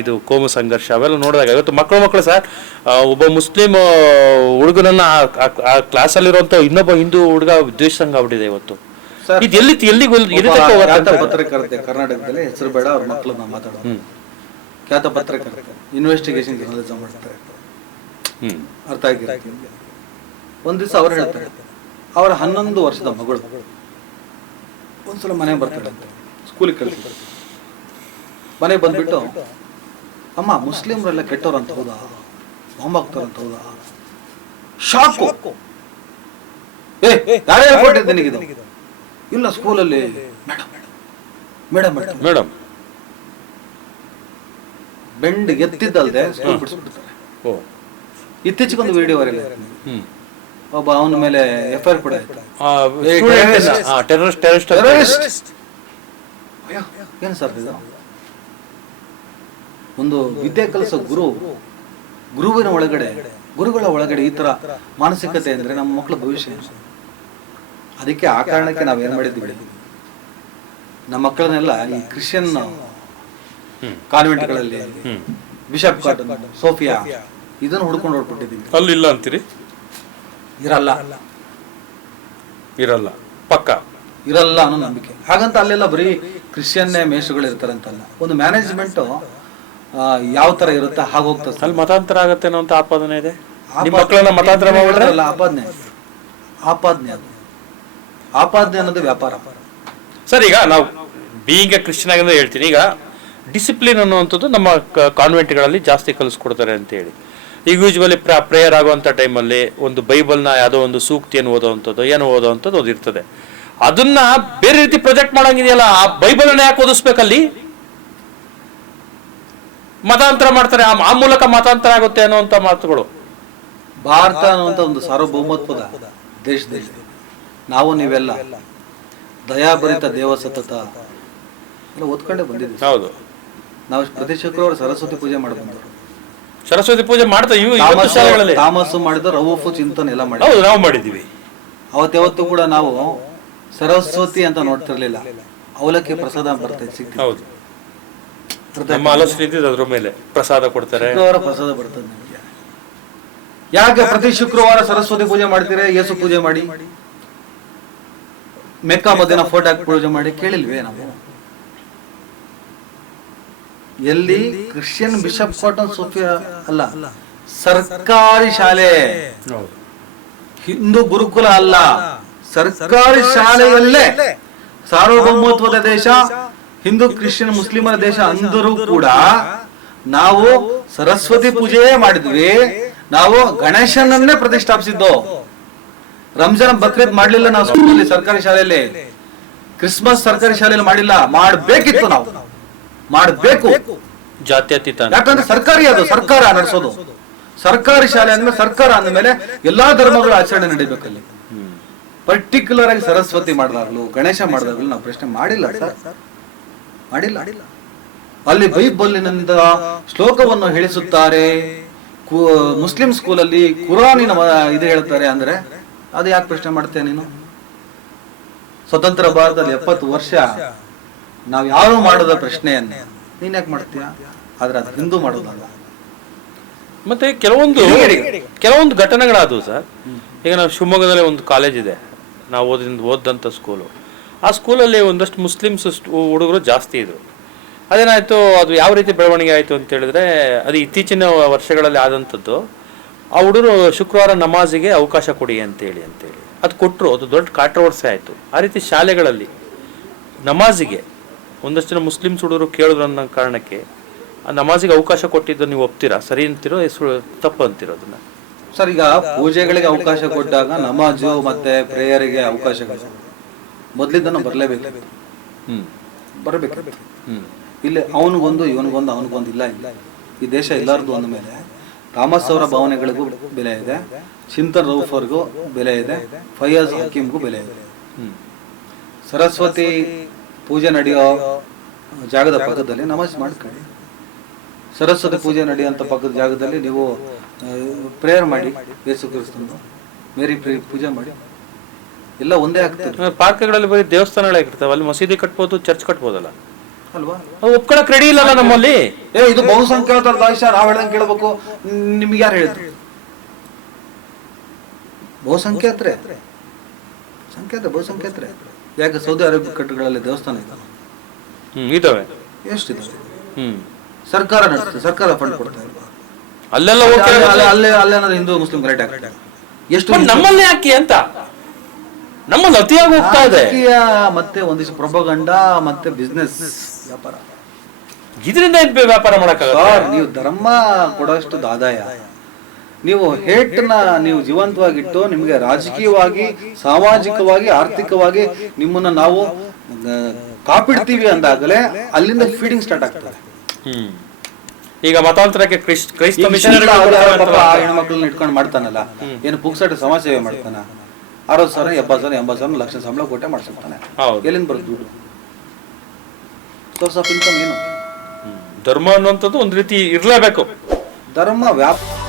ಇದು ಕೋಮು ಸಂಘರ್ಷ ಅವೆಲ್ಲ ನೋಡಿದಾಗ ಇವತ್ತು ಮಕ್ಕಳು ಸರ್, ಒಬ್ಬ ಮುಸ್ಲಿಂ ಹುಡುಗನನ್ನ ಆ ಕ್ಲಾಸಲ್ಲಿರುವಂಥ ಇನ್ನೊಬ್ಬ ಹಿಂದೂ ಹುಡುಗ ದ್ವೇಷ ಆಗ್ಬಿಟ್ಟಿದೆ ಇವತ್ತು. ಇದು ಎಲ್ಲಿ ಪತ್ರಕರ್ತೆ ಕರ್ನಾಟಕದಲ್ಲಿ ಹೆಸರು ಬೇಡ, ಅವ್ರ ಮಕ್ಕಳನ್ನ ಮಾತಾಡೋದು, ಖ್ಯಾತ ಪತ್ರಕರ್ತೆ, ಇನ್ವೆಸ್ಟಿಗೇಷನ್ ಜರ್ನಲಿಸಂ ಮಾಡ್ತಾರೆ, ಅರ್ಥ ಆಗಿಲ್ಲ. ಒಂದ್ ದಿವಸ ಅವ್ರು ಹೇಳ್ತಾರೆ, ಅವರ 11 ವರ್ಷದ ಮಗಳು ಒಂದ್ಸಲ ಮನೆಗೆ ಬರ್ತಾಳಂತೆ, ಸ್ಕೂಲಿಗೆ ಕಳಿಸ್ತಾರೆ. ಮನೆಗೆ ಬಂದ್ಬಿಟ್ಟು, ಅಮ್ಮ ಮುಸ್ಲಿಮ್ರೆಲ್ಲ ಕೆಟ್ಟವ್ರಂತ ಹೌದಾ, ಬಾಂಬ್ ಆಗ್ತಾರಂತ ಹೌದಾ? ಶಾಕು. ಯಾರೇ ಹೇಳ್ಕೊಟ್ಟಿದ್ದೆ ನಿನಗಿದು? ಇಲ್ಲ, ಸ್ಕೂಲಲ್ಲಿ ಮೇಡಮ್ ಬೆಂಡ್ ಎತ್ತಿದ್ದಲ್ದೆ ಸ್ಕೂಲ್ ಬಿಡಿಸ್ಬಿಡ್ತಾರೆ. ಇತ್ತೀಚೆಗೊಂದು ವಿಡಿಯೋ ವೈರಲ್ ಆಯ್ತು, ಒಬ್ಬ ಅವನ ಮೇಲೆ FIR ಕೂಡ ಆಯ್ತು. ಏನು ಸರ್ ಇದು? ಒಂದು ವಿದ್ಯೆ ಕಲಿಸೋ ಗುರುಗಳ ಒಳಗಡೆ ಈ ತರ ಮಾನಸಿಕತೆ ಅಂದ್ರೆ ನಮ್ಮ ಮಕ್ಕಳ ಭವಿಷ್ಯ. ಅದಕ್ಕೆ ಆ ಕಾರಣಕ್ಕೆ ನಾವೇನ್ ಮಾಡಿದ್ವಿ, ನಮ್ಮ ಮಕ್ಕಳನ್ನೆಲ್ಲ ಈ ಕ್ರಿಶ್ಚಿಯನ್ ಕಾನ್ವೆಂಟ್ಗಳಲ್ಲಿ ಬಿಷಪ್ ಕಾಟನ್, ಸೋಫಿಯಾ ಇದನ್ನು ಹುಡ್ಕೊಂಡು ಹೊಡ್ಬಿಟ್ಟಿದ್ದೀವಿ. ಅಲ್ಲಿ ಇಲ್ಲ ಅಂತೀರಿ? ಇರಲ್ಲ ಪಕ್ಕ ಇರಲ್ಲ ಅನ್ನೋ ನಂಬಿಕೆ. ಹಾಗಂತ ಅಲ್ಲೆಲ್ಲ ಬರೀ ಕ್ರಿಶ್ಚಿಯನ್ ಮೇಷಗಳು ಇರ್ತಾರಂತಲ್ಲ, ಒಂದು ಮ್ಯಾನೇಜ್ಮೆಂಟ್ ಯಾವ ತರ ಇರುತ್ತೆ ಹಾಗೋಗ್ತದೆ. ಅಲ್ಲಿ ಮತಾಂತರ ಆಗತ್ತೆ ಅನ್ನೋ ಆಪಾದನೆ ಇದೆ. ಮಕ್ಕಳನ್ನ ಮತಾಂತರ ಮಾಡ್ಬಿಟ್ರಲ್ಲ, ಆಪಾದನೆ ಅನ್ನೋದು ವ್ಯಾಪಾರ ಸರ್. ಈಗ ನಾವು ಬೀಯಿಂಗ್ ಎ ಕ್ರಿಶ್ಚಿಯನ್ ಆಗಿ ಹೇಳ್ತೀನಿ, ಈಗ ಡಿಸಿಪ್ಲಿನ್ ಅನ್ನುವಂಥದ್ದು ನಮ್ಮ ಕಾನ್ವೆಂಟ್ಗಳಲ್ಲಿ ಜಾಸ್ತಿ ಕಲಿಸ್ಕೊಡ್ತಾರೆ ಅಂತ ಹೇಳಿ. ಈಗ ಯೂಶ್ವಲಿ ಪ್ರೇಯರ್ ಆಗುವಂಥ ಟೈಮಲ್ಲಿ ಒಂದು ಬೈಬಲ್ನ ಯಾವುದೋ ಒಂದು ಸೂಕ್ತಿಯನ್ನು ಓದೋವಂಥದ್ದು ಒಂದು ಇರ್ತದೆ. ಅದನ್ನ ಬೇರೆ ರೀತಿ ಪ್ರೊಜೆಕ್ಟ್ ಮಾಡಂಗಿದೆಯಲ್ಲ, ಆ ಬೈಬಲ್ನ ಯಾಕೆ ಓದಿಸ್ಬೇಕಲ್ಲಿ? ಮತಾಂತರ ಮಾಡ್ತಾರೆ, ಆ ಮೂಲಕ ಮತಾಂತರ ಆಗುತ್ತೆ ಅನ್ನುವಂಥ ಮಾತುಗಳು. ಭಾರತ ಅನ್ನುವಂಥ ಒಂದು ಸಾರ್ವಭೌಮತ್ವದ ದೇಶದಲ್ಲಿ ನಾವು ನೀವೆಲ್ಲ ದಯಾಭರಿತ ದೇವಸತತ ಎಲ್ಲ ಓದ್ಕೊಂಡೇ ಬಂದಿದ್ದೀವಿ. ಹೌದು, ನಾವು ಪ್ರತಿ ಶುಕ್ರವಾರ ಸರಸ್ವತಿ ಪೂಜೆ ಮಾಡ್ಕೊಂಡು, ಸರಸ್ವತಿ ಪೂಜೆ ಮಾಡ್ತಾ ತಾಮಸ್ಸು ಮಾಡಿದ ರವೂಫು ಚಿಂತನೆ ಎಲ್ಲ ಮಾಡಿ ನಾವು ಮಾಡಿದೀವಿ. ಅವತ್ತು ಕೂಡ ನಾವು ಸರಸ್ವತಿ ಅಂತ ನೋಡ್ತಿರ್ಲಿಲ್ಲ, ಅವಲಕ್ಕಿ ಪ್ರಸಾದ ಬರ್ತೈತೆ. ಹೌದು, ನಮ್ಮ ಆಲೋಚನೆ ಇದ್ದಿದ್ದು ಅದ್ರ ಮೇಲೆ ಪ್ರಸಾದ ಕೊಡ್ತಾರೆ, ಪ್ರಸಾದ ಬರ್ತದೆ ನಿಮಗೆ. ಯಾಕೆ ಪ್ರತಿ ಶುಕ್ರವಾರ ಸರಸ್ವತಿ ಪೂಜೆ ಮಾಡ್ತೀರಾ? ಯೇಸು ಪೂಜೆ ಮಾಡಿ, ಮೆಕ್ಕಾ ಮದಿನ ಫೋಟೋ ಹಾಕಿ ಪೂಜೆ ಮಾಡಿ ಕೇಳಿಲ್ವೇ ನಾವು? ಎಲ್ಲಿ ಕ್ರಿಶ್ಚಿಯನ್ ಬಿಷಪ್ ಕಾಟನ್ ಸೋಫಿಯಾ ಅಲ್ಲ, ಸರ್ಕಾರಿ ಶಾಲೆ, ಹಿಂದೂ ಗುರುಕುಲ ಅಲ್ಲ, ಸರ್ಕಾರಿ ಶಾಲೆಯಲ್ಲೇ ಸಾರ್ವಭೌಮತ್ವದ ದೇಶ, ಹಿಂದೂ ಕ್ರಿಶ್ಚಿಯನ್ ಮುಸ್ಲಿಮರ ದೇಶ ಅಂದರೂ ಕೂಡ ನಾವು ಸರಸ್ವತಿ ಪೂಜೆಯೇ ಮಾಡಿದ್ವಿ. ನಾವು ಗಣೇಶನನ್ನೇ ಪ್ರತಿಷ್ಠಾಪಿಸಿದ್ದು. ರಂಜಾನ್ ಬಕ್ರೀದ್ ಮಾಡ್ಲಿಲ್ಲ ನಾವು ಸ್ಕೂಲಲ್ಲಿ, ಸರ್ಕಾರಿ ಶಾಲೆಯಲ್ಲಿ. ಕ್ರಿಸ್ಮಸ್ ಸರ್ಕಾರಿ ಶಾಲೆಯಲ್ಲಿ ಮಾಡಿಲ್ಲ, ಮಾಡಬೇಕಿತ್ತು, ನಾವು ಮಾಡಬೇಕು. ಜಾತ್ಯತೀತ, ಯಾಕಂದ್ರೆ ಸರ್ಕಾರಿ, ಅದು ಸರ್ಕಾರ ನಡೆಸೋದು. ಸರ್ಕಾರಿ ಶಾಲೆ ಅಂದ್ಮೇಲೆ ಸರ್ಕಾರ ಅಂದ್ಮೇಲೆ ಎಲ್ಲಾ ಧರ್ಮಗಳ ಆಚರಣೆ ನಡೀಬೇಕಲ್ಲಿ. ಪರ್ಟಿಕ್ಯುಲರ್ ಆಗಿ ಸರಸ್ವತಿ ಮಾಡಿದಾಗ್ಲು, ಗಣೇಶ ಮಾಡಿದಾಗ್ಲು ನಾವು ಪ್ರಶ್ನೆ ಮಾಡಿಲ್ಲ ಸರ್, ಮಾಡಿಲ್ಲ. ಅಲ್ಲಿ ಬೈಬಲಿನಿಂದ ಶ್ಲೋಕವನ್ನು ಹೇಳಿಸುತ್ತಾರೆ, ಮುಸ್ಲಿಂ ಸ್ಕೂಲಲ್ಲಿ ಕುರಾನಿನ ಇದು ಹೇಳ್ತಾರೆ ಅಂದ್ರೆ ಅದು ಯಾಕೆ ಪ್ರಶ್ನೆ ಮಾಡ್ತೇನೆ ನೀನು? ಸ್ವತಂತ್ರ ಭಾರತದಲ್ಲಿ 70 ವರ್ಷ ನಾವ್ ಯಾರು ಮಾಡದ ಪ್ರಶ್ನೆಯನ್ನ ನೀನ್ ಯಾಕೆ ಮಾಡ್ತೀಯ? ಆದ್ರೆ ಅದು ಹಿಂದೂ ಮಾಡೋದಲ್ಲ. ಮತ್ತೆ ಕೆಲವೊಂದು ಘಟನೆಗಳಾದವು ಸರ್. ಈಗ ನಾವು ಶಿವಮೊಗ್ಗದಲ್ಲಿ ಒಂದು ಕಾಲೇಜ್ ಇದೆ, ನಾವು ಓದಂಥ ಸ್ಕೂಲು. ಆ ಸ್ಕೂಲಲ್ಲಿ ಒಂದಷ್ಟು ಮುಸ್ಲಿಮ್ಸ್ ಹುಡುಗರು ಜಾಸ್ತಿ ಇದ್ರು. ಅದೇನಾಯಿತು, ಅದು ಯಾವ ರೀತಿ ಬೆಳವಣಿಗೆ ಆಯಿತು ಅಂತ ಹೇಳಿದ್ರೆ, ಅದು ಇತ್ತೀಚಿನ ವರ್ಷಗಳಲ್ಲಿ ಆದಂಥದ್ದು. ಆ ಹುಡುಗರು ಶುಕ್ರವಾರ ನಮಾಜಿಗೆ ಅವಕಾಶ ಕೊಡಿ ಅಂತೇಳಿ ಅದು ಕೊಟ್ಟರು. ಅದು ದೊಡ್ಡ ಕಾಂಟ್ರವರ್ಸಿ ಆಯಿತು. ಆ ರೀತಿ ಶಾಲೆಗಳಲ್ಲಿ ನಮಾಜಿಗೆ ಒಂದಷ್ಟು ಜನ ಮುಸ್ಲಿಮ್ಸ್ ಹುಡುಗರು ಕೇಳಿದ್ರು ಅನ್ನೋ ಕಾರಣಕ್ಕೆ ಆ ನಮಾಜಿಗೆ ಅವಕಾಶ ಕೊಟ್ಟಿದ್ದು ನೀವು ಒಪ್ತೀರಾ? ಸರಿ ಅಂತೀರೋ ತಪ್ಪು ಅಂತೀರೋ ಅದನ್ನ? ಸರ್, ಈಗ ಪೂಜೆಗಳಿಗೆ ಅವಕಾಶ ಕೊಟ್ಟಾಗ ನಮಾಜು ಮತ್ತೆ ಪ್ರೇಯರ್ಗೆ ಅವಕಾಶಗಳು ಮೊದಲಿದ್ದನ್ನು ಬರಲೇಬೇಕು, ಬರಬೇಕು. ಇಲ್ಲಿ ಅವನಿಗೊಂದು ಇವನಿಗೊಂದು ಅವನಿಗೊಂದು ಇಲ್ಲ. ಈ ದೇಶ ಎಲ್ಲರದು ಅಂದ ಮೇಲೆ ಥಾಮಸ್ ಅವರ ಭಾವನೆಗಳಿಗೂ ಬೆಲೆ ಇದೆ, ಚಿಂತನ್ ರೌಫ್ ಅವ್ರಿಗೂ ಬೆಲೆ ಇದೆ, ಫಯಾಜ್ ಹಕೀಮ್ಗೂ ಬೆಲೆ ಇದೆ. ಸರಸ್ವತಿ ಪೂಜೆ ನಡೆಯೋ ಜಾಗದ ಪಕ್ಕದಲ್ಲಿ ನಮಾಜ್ ಮಾಡ್ಕೊಳ್ಳಿ. ಸರಸ್ವತಿ ಪೂಜೆ ನಡೆಯುವಂಥ ಪಕ್ಕದ ಜಾಗದಲ್ಲಿ ನೀವು ಪ್ರೇಯರ್ ಮಾಡಿ, ಯೇಸು ಕ್ರಿಸ್ತಂದು ಮೇರಿ ಪೂಜೆ ಮಾಡಿ, ಎಲ್ಲ ಒಂದೇ ಆಗ್ತದೆ. ಪಾರ್ಕ್ಗಳಲ್ಲಿ ಬರೀ ದೇವಸ್ಥಾನಗಳಾಗಿರ್ತಾವೆ, ಅಲ್ಲಿ ಮಸೀದಿ ಕಟ್ಬೋದು, ಚರ್ಚ್ ಕಟ್ಬೋದಲ್ಲ. ಅಲ್ವಾ? ಅದು ಒಪ್ಕೊಳಕ್ ರೆಡಿ ಇಲ್ಲಲ್ಲ ನಮ್ಮಲ್ಲಿ. ಇದು ಬಹುಸಂಖ್ಯಾತರ ದೇಶ, ನಾವ್ ಹೇಳ್ದಂಗೆ ಕೇಳ್ಬೇಕು. ನಿಮ್ಗೆ ಯಾರು ಹೇಳಿದ್ರು? ಬಹುಸಂಖ್ಯಾತರೆ ಬಹುಸಂಖ್ಯಾತರೆ. ಯಾಕೆ ಸೌದಿ ಅರೇಬಿಯಾ ಕಟ್ಟಡಗಳಲ್ಲಿ ದೇವಸ್ಥಾನ ಇದ್ದಾವೆ? ಇದಾವೆ. ಎಷ್ಟಿದೆ? ಸರ್ಕಾರ ನಡೆಸುತ್ತೆ, ಸರ್ಕಾರ ಫಂಡ್ ಕೊಡ್ತಾ ಇಲ್ವಾ? ಅಲ್ಲೆಲ್ಲ ಅಲ್ಲೇನಾದ್ರು ಹಿಂದೂ ಮುಸ್ಲಿಂ ಕರೆಕ್ಟ್ ಆಗ್ತದೆ? ಎಷ್ಟು ನಮ್ಮಲ್ಲಿ ಯಾಕೆ ಅಂತ ನಮ್ಮಲ್ಲಿ ಅತಿಯಾಗಿ ಹೋಗ್ತಾ ಇದೆ. ಮತ್ತೆ ಒಂದಿಷ್ಟು ಪ್ರೊಪಗಂಡ ಮತ್ತೆ ಬಿಸ್ನೆಸ್ ವ್ಯಾಪಾರ. ಇದರಿಂದ ವ್ಯಾಪಾರ ಮಾಡಕ್ಕಾಗಲ್ಲ. ನೀವು ಧರ್ಮ ಕೊಡೋಷ್ಟು ಆದಾಯ, ನೀವು ಹೇಟ್ನ ನೀವು ಜೀವಂತವಾಗಿಟ್ಟು ನಿಮಗೆ ರಾಜಕೀಯವಾಗಿ, ಸಾಮಾಜಿಕವಾಗಿ, ಆರ್ಥಿಕವಾಗಿ ನಿಮ್ಮನ್ನ ನಾವು ಕಾಪಿಡ್ತೀವಿ ಅಂದಾಗಲೇ ಅಲ್ಲಿಂದ ಫೀಡಿಂಗ್ ಸ್ಟಾರ್ಟ್ ಆಗ್ತದೆ. ಈಗ ಮತಾಂತರಕ್ಕೆ ಕ್ರೈಸ್ತ ಹೆಣ್ಮಕ್ಳನ್ನ ಇಟ್ಕೊಂಡು ಮಾಡ್ತಾನಲ್ಲ, ಏನು ಪುಕ್ಸಟ್ ಸಮಾಜ ಸೇವೆ ಮಾಡ್ತಾನ, 60,000 70,000 80,000 ಲಕ್ಷ ಸಂಬಳ ಕೊಟ್ಟೆ ಮಾಡ್ಸಿರ್ತಾನೆ. ಎಲ್ಲಿಂದ ಬರುತ್ತೆ ದುಡ್ಡು? ಸೋರ್ಸ್ ಆಫ್ ಇನ್ಕಮ್ ಏನು? ಧರ್ಮ ಅನ್ನುವಂಥದ್ದು ಒಂದು ರೀತಿ ಇರ್ಲೇಬೇಕು. ಧರ್ಮ ವ್ಯಾಪಾರ